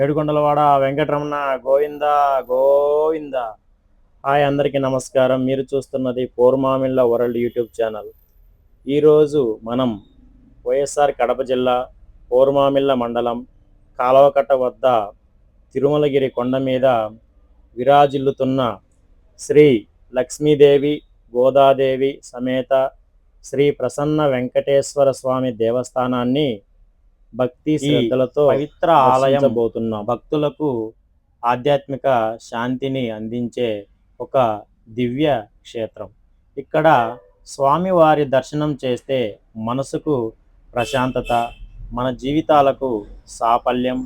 ఏడుకొండలవాడ Venkataramana Govinda Govinda. Hi, అందరికీ నమస్కారం. మీరు చూస్తున్నది పోర్మామిళ్ళ వరల్డ్ యూట్యూబ్ ఛానల్. ఈరోజు మనం వైఎస్ఆర్ కడప జిల్లా పోర్మామిళ్ళ మండలం కాలవకట్ట వద్ద తిరుమలగిరి కొండ మీద విరాజిల్లుతున్న శ్రీ లక్ష్మీదేవి గోదాదేవి సమేత శ్రీ ప్రసన్న వెంకటేశ్వర స్వామి దేవస్థానాన్ని భక్తి శ్రద్ధలతో పవిత్ర ఆలయం పోతున్నాం. భక్తులకు ఆధ్యాత్మిక శాంతిని అందించే ఒక దివ్య క్షేత్రం. ఇక్కడ స్వామివారి దర్శనం చేస్తే మనసుకు ప్రశాంతత, మన జీవితాలకు సాఫల్యం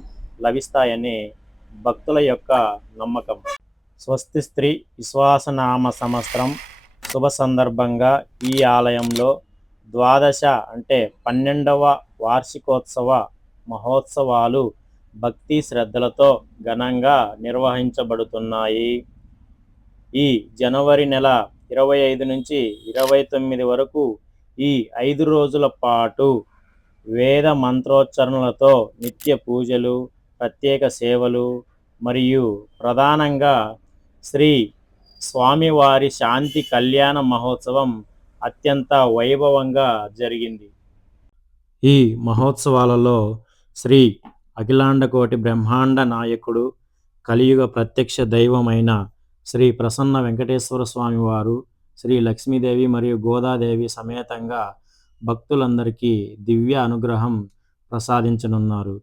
లభిస్తాయని భక్తుల యొక్క నమ్మకం. స్వస్తి స్త్రీ విశ్వాసనామ సంవత్సరం శుభ సందర్భంగా ఈ ఆలయంలో ద్వాదశ అంటే 12వ వార్షికోత్సవ మహోత్సవాలు భక్తి శ్రద్ధలతో ఘనంగా నిర్వహించబడుతున్నాయి. ఈ జనవరి నెల 25 నుంచి 29 వరకు ఈ 5 రోజుల పాటు వేద మంత్రోచ్చరణలతో నిత్య పూజలు, ప్రత్యేక సేవలు మరియు ప్రధానంగా శ్రీ స్వామివారి శాంతి కళ్యాణ మహోత్సవం అత్యంత వైభవంగా జరిగింది. ఈ మహోత్సవాలలో శ్రీ అఖిలాండకోటి బ్రహ్మాండ నాయకుడు, కలియుగ ప్రత్యక్ష దైవమైన శ్రీ ప్రసన్న వెంకటేశ్వర స్వామి వారు, శ్రీ లక్ష్మీదేవి మరియు గోదాదేవి సమేతంగా భక్తులందరికీ దివ్య అనుగ్రహం ప్రసాదించనున్నారు.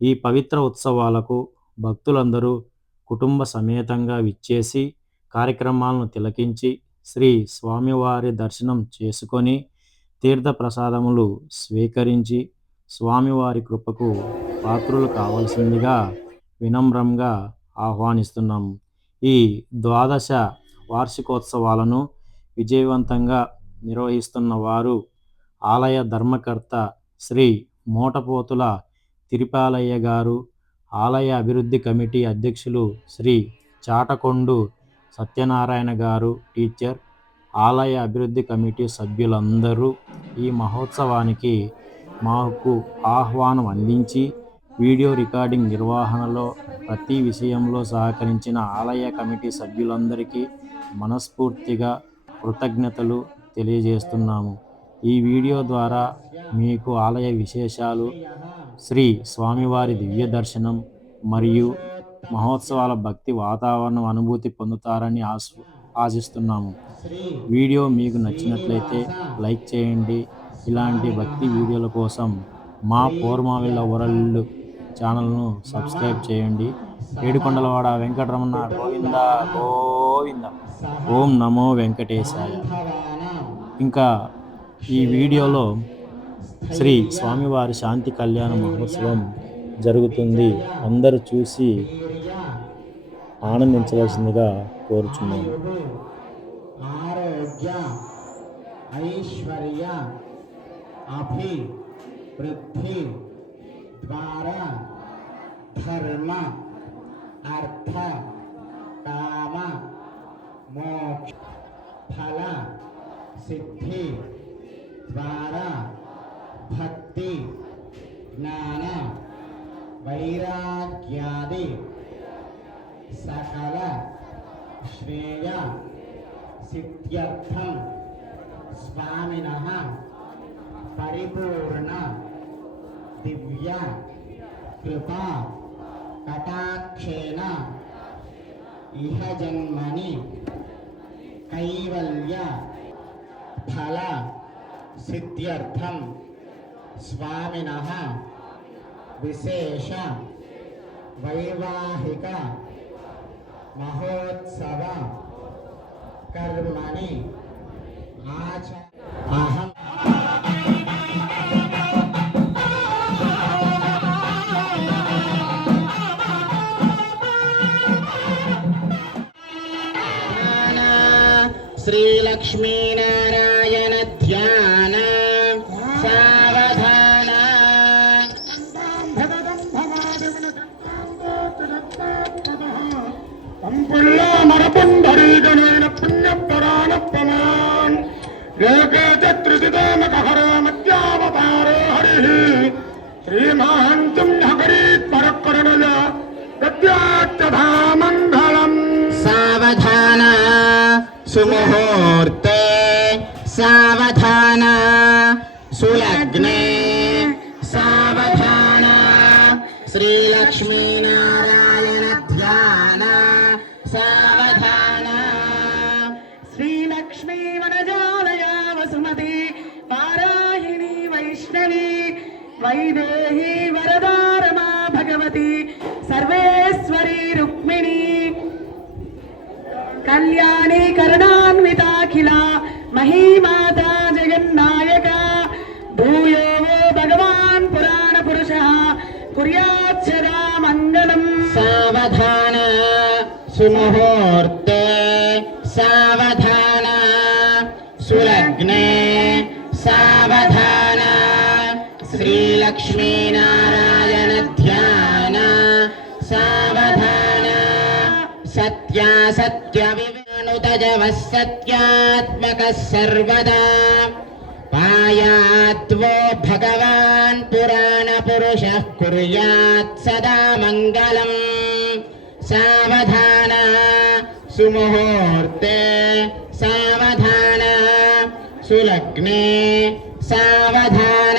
ఈ పవిత్ర ఉత్సవాలకు భక్తులందరూ కుటుంబ సమేతంగా విచ్చేసి కార్యక్రమాలను తిలకించి శ్రీ స్వామివారి దర్శనం చేసుకొని తీర్థ ప్రసాదములు స్వీకరించి స్వామివారి కృపకు పాత్రులు కావాల్సిందిగా వినమ్రంగా ఆహ్వానిస్తున్నాము. ఈ ద్వాదశ వార్షికోత్సవాలను విజయవంతంగా నిర్వహిస్తున్న వారు ఆలయ ధర్మకర్త శ్రీ మోటపోతుల తిరుపాలయ్య గారు, ఆలయ అభివృద్ధి కమిటీ అధ్యక్షులు శ్రీ చాటకొండు సత్యనారాయణ గారు, టీచర్, ఆలయ అభివృద్ధి కమిటీ సభ్యులందరూ ఈ మహోత్సవానికి మాకు ఆహ్వానం అందించి వీడియో రికార్డింగ్ నిర్వహణలో ప్రతి విషయంలో సహకరించిన ఆలయ కమిటీ సభ్యులందరికీ మనస్ఫూర్తిగా కృతజ్ఞతలు తెలియజేస్తున్నాము. ఈ వీడియో ద్వారా మీకు ఆలయ విశేషాలు, శ్రీ స్వామివారి దివ్య దర్శనం మరియు మహోత్సవాల భక్తి వాతావరణం అనుభూతి పొందుతారని ఆశిస్తున్నాము. వీడియో మీకు నచ్చినట్లయితే లైక్ చేయండి. ఇలాంటి భక్తి వీడియోల కోసం మా పోర్మామిళ్ళ వరల్డ్ ఛానల్ను సబ్స్క్రైబ్ చేయండి. ఏడుకొండలవాడ వెంకటరమణ గోవింద గోవింద. ఓం నమో వెంకటేశాయ. ఇంకా ఈ వీడియోలో శ్రీ స్వామివారి శాంతి కళ్యాణ మహోత్సవం జరుగుతుంది. అందరూ చూసి ఆనందించవలసిందిగా కోరుచున్నాను. ఆరోగ్య ఐశ్వర్య అభివృద్ధి ద్వారా ధర్మ అర్థ కామ మోక్ష ఫల సిద్ధి ద్వారా భక్తి జ్ఞాన వైరాగ్యాది సకల శ్రేయ సిద్ధ్యర్థం స్వామినః పరిపూర్ణ దివ్య కృపా కటాక్షేణ ఇహ జన్మని కైవల్య ఫల సిద్ధ్యర్థం స్వామినః విశేష వైవాహిక మహోత్సవ కర్మణి అహం శ్రీలక్ష్మీనారాయణ ధ్యాన సావధాన పంపుల్లో మరపుండరీగణైన పుణ్యపరాణప్పమాన్ ఏకచత్రిసిదామకహర మధ్యావతారో హరి శ్రీమాన్ తుమ్యహరీత్ పరకరణయ సుముహూర్తే సావధాన సులగ్నే సావధాన శ్రీలక్ష్మీనారాయణ ధ్యాన సావధాన శ్రీలక్ష్మీ వనజాలయ వసుమతి పారాయణి వైష్ణవి వైదేహి వరదారమా భగవతి సర్వేశ్వరి రుక్మిణి కళ్యాణి కరుణాన్వితాఖిల మహీమాతా జగన్నాయక భూయో వో భగవాన్ పురాణ పురుష కుర్యాత్ సదా మంగళం. సావధాన సుముహూర్తే సావధాన సులగ్నే సావధాన శ్రీలక్ష్మీనారాయణ ధ్యాన సావధాన సత్యాసత్య వివేణుతజవ సత్యాత్మక సర్వదా పాయాత్వో భగవాన్ పురాణ పురుష కుర్యాత్ సదా మంగళం. సావధాన సుముహూర్తే సావధాన సులగ్నే సావధాన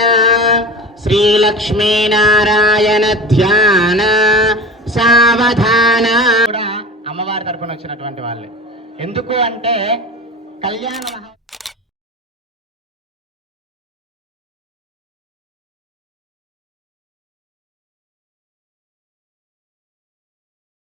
శ్రీలక్ష్మీనారాయణ ధ్యాన సావధాన కూడా అమ్మవారి తరపున వచ్చినటువంటి వాళ్ళే. ఎందుకు అంటే కళ్యాణ